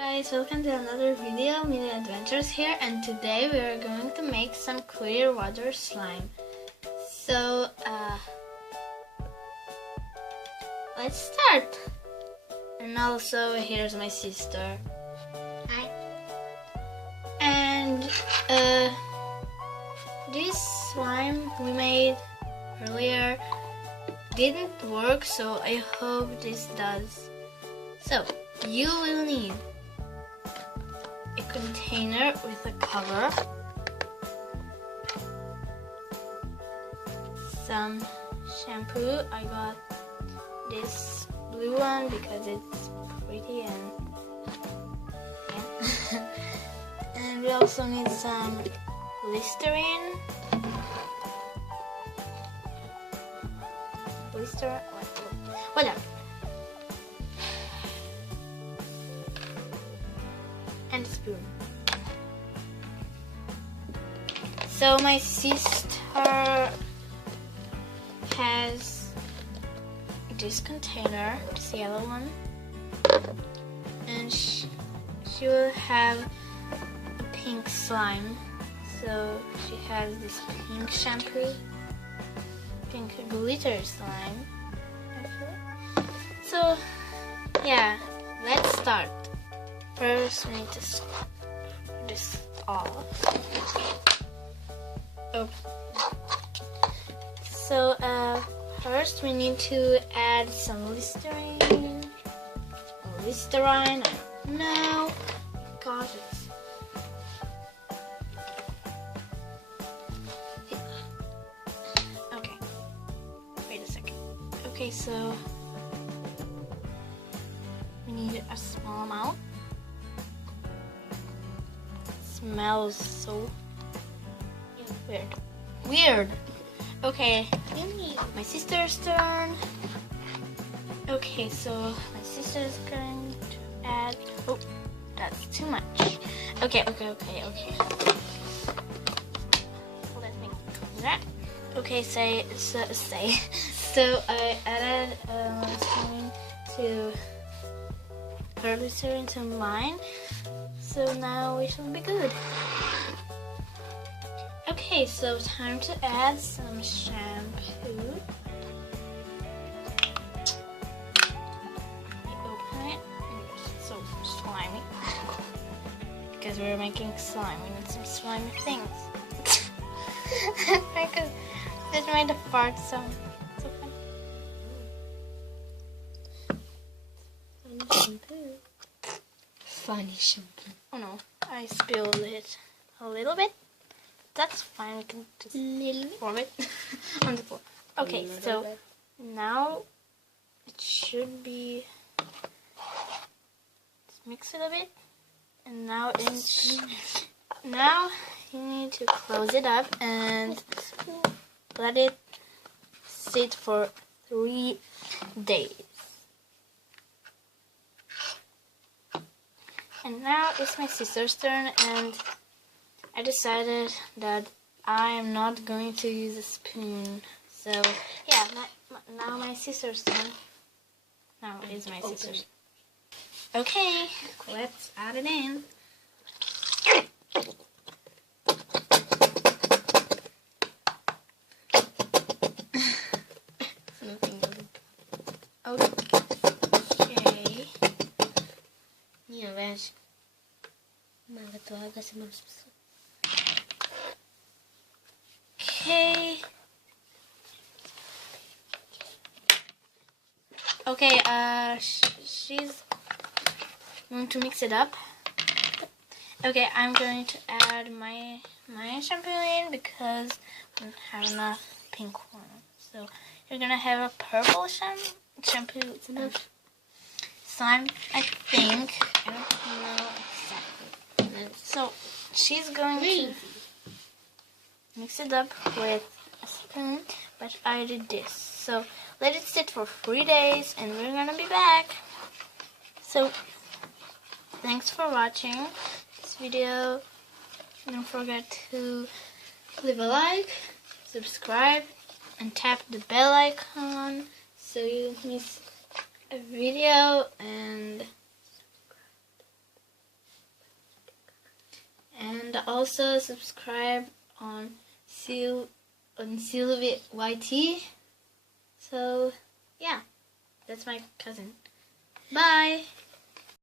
Guys, welcome to another video, Mini Adventures here, and today we are going to make some clear water slime. So, let's start. And also, here's my sister. Hi. And, this slime we made earlier didn't work, so I hope this does. So, you will need a container with a cover, some shampoo. I got this blue one because it's pretty and yeah. And we also need some Listerine. Whatever. And a spoon. So my sister has this container, this yellow one, and she will have a pink slime. So she has this pink shampoo, pink glitter slime. So yeah, let's start. First, we need to scrape this off. Oh. So, first we need to add some Listerine. Or Listerine, I don't know. Gosh, it's... Okay. Wait a second. Okay, so... we need a small amount. Smells so weird. Okay, my sister's turn. Okay, so my sister's going to add. Oh, that's too much. Okay. Let me do that. Okay, so I added Listerine to mine. So now we should be good. Okay, so time to add some shampoo. We open it. It's so slimy. Because we're making slime, we need some slimy things. Because this made the fart sound so funny. Funny shampoo. Oh no, I spilled it a little bit. That's fine, we can just form it on the floor. Okay, so now it should be, let's mix it a bit. And now you need to close it up and let it sit for 3 days. And now it's my sister's turn, and I decided that I am not going to use a spoon. So yeah, now my sister's turn. Now it's my sister's. Okay, let's add it in. Okay. Minha vez. Manga tua água se mais pessoa. Okay, she's going to mix it up. Okay, I'm going to add my shampoo in because I don't have enough pink one. So you're gonna have a purple shampoo slime, I think. I don't know exactly. So she's going to mix it up with a spoon, but I did this. So let it sit for 3 days and we're gonna be back. So thanks for watching this video. Don't forget to leave a like, subscribe, and tap the bell icon so you don't miss a video, and And also subscribe on Sylvia YT. So yeah, that's my cousin. Bye.